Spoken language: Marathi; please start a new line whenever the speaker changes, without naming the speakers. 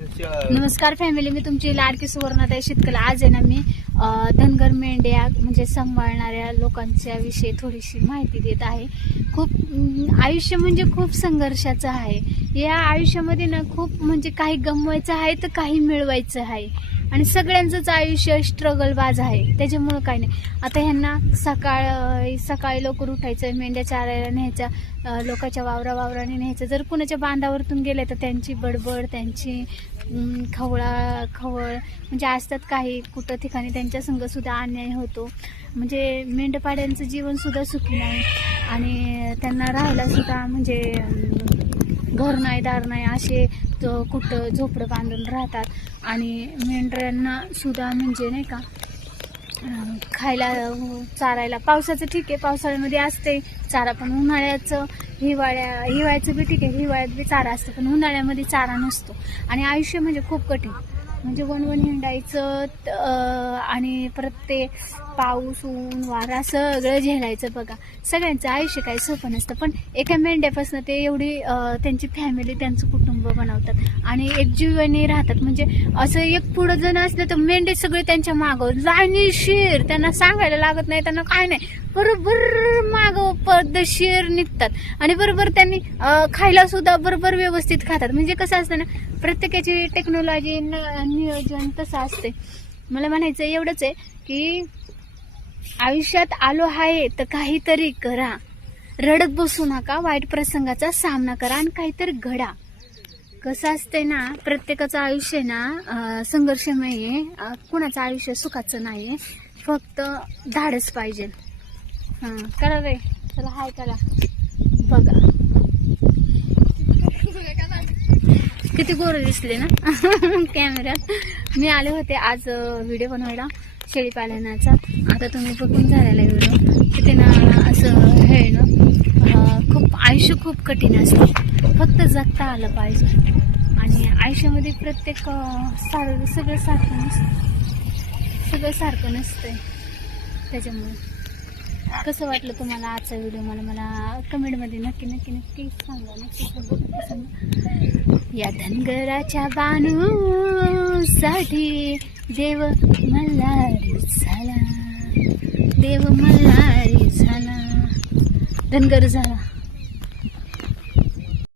नमस्कार फॅमिली मी तुमची लाडकी सुवर्णताई शेतकला. आज आहे ना मी धनगर मेंढ्या म्हणजे सांभाळणाऱ्या लोकांच्या विषयी थोडीशी माहिती देत आहे. खूप आयुष्य म्हणजे खूप संघर्षाचं आहे. या आयुष्यामध्ये ना खूप म्हणजे काही गमवायचं आहे तर काही मिळवायचं आहे. आणि सगळ्यांचंच आयुष्य स्ट्रगल बाज आहे. त्याच्यामुळं काही नाही. आता ह्यांना सकाळ सकाळी लवकर उठायचं मेंढ्या चारायला न्यायच्या लोकांच्या वावरा वावराने न्यायचं. जर कुणाच्या बांधावरतून गेले तर त्यांची बडबड त्यांची खवळा खवळ म्हणजे असतात काही कुठं ठिकाणी त्यांच्या संगसुद्धा अन्याय होतो. म्हणजे मेंढपाड्यांचं जीवनसुद्धा सुखी नाही. आणि त्यांना राहायलासुद्धा म्हणजे घर नाही दार नाही असे कुठं झोपडं बांधून राहतात. आणि मेंढऱ्यांना सुद्धा म्हणजे नाही का खायला चारायला पावसाचं ठीक आहे पावसाळ्यामध्ये असते चारा पण उन्हाळ्याचं हिवाळ्या हिवाळ्याचं बी ठीक आहे हिवाळ्यात बी चारा असतं पण उन्हाळ्यामध्ये चारा नसतो. आणि आयुष्य म्हणजे खूप कठीण. म्हणजे वन वन हिंडायचं आणि परत ते पाऊस ऊन वारा सगळं झेलायचं बघा. सगळ्यांचं आयुष्य काही सोपं नसतं. पण एका मेंढ्यापासून ते एवढी त्यांची फॅमिली त्यांचं कुटुंब बनवतात आणि एकजीवाने राहतात. म्हणजे असं एक पुढं जण असलं तर मेंढे सगळे त्यांच्या मागं जाणीशीर त्यांना सांगायला लागत नाही त्यांना काय नाही. बरोबर माग पद्धतशीर निघतात. आणि बरोबर त्यांनी खायला सुद्धा बरोबर व्यवस्थित खातात. म्हणजे कसं असतं ना प्रत्येकाची टेक्नॉलॉजी नियोजन तसं असते. मला म्हणायचं एवढंच आहे की आयुष्यात आलो आहे तर काहीतरी करा. रडत बसू नका वाईट प्रसंगाचा सामना करा आणि काहीतरी घडा. कसं असतंय ना प्रत्येकाचं आयुष्य आहे ना संघर्षमय आहे कुणाचं आयुष्य सुखाचं नाही आहे फक्त धाडस पाहिजे. हां करा रे. चला हाय करा. बघा. किती गोरं दिसले ना. कॅमेऱ्यात. मी आले होते आज व्हिडिओ बनवायला शेळी पालनाचा आता तुम्ही बघून झालेला व्हिडिओ. तिथे ना असं हे ना खूप आयुष्य खूप कठीण असतं. फक्त जगता आलं पाहिजे. आणि आयुष्यामध्ये प्रत्येक सार सगळं सारखं नसतं. सगळं सारखं नसतंय. त्याच्यामुळे. कसं वाटलं तुम्हाला आजचा व्हिडिओ? मला मला कमेंटमध्ये नक्की नक्की नक्की सांगा. नक्की सांगा. या धनगराच्या बानू साठी देव मल्हारी झाला. देव मल्हारी झाला. धनगर झाला.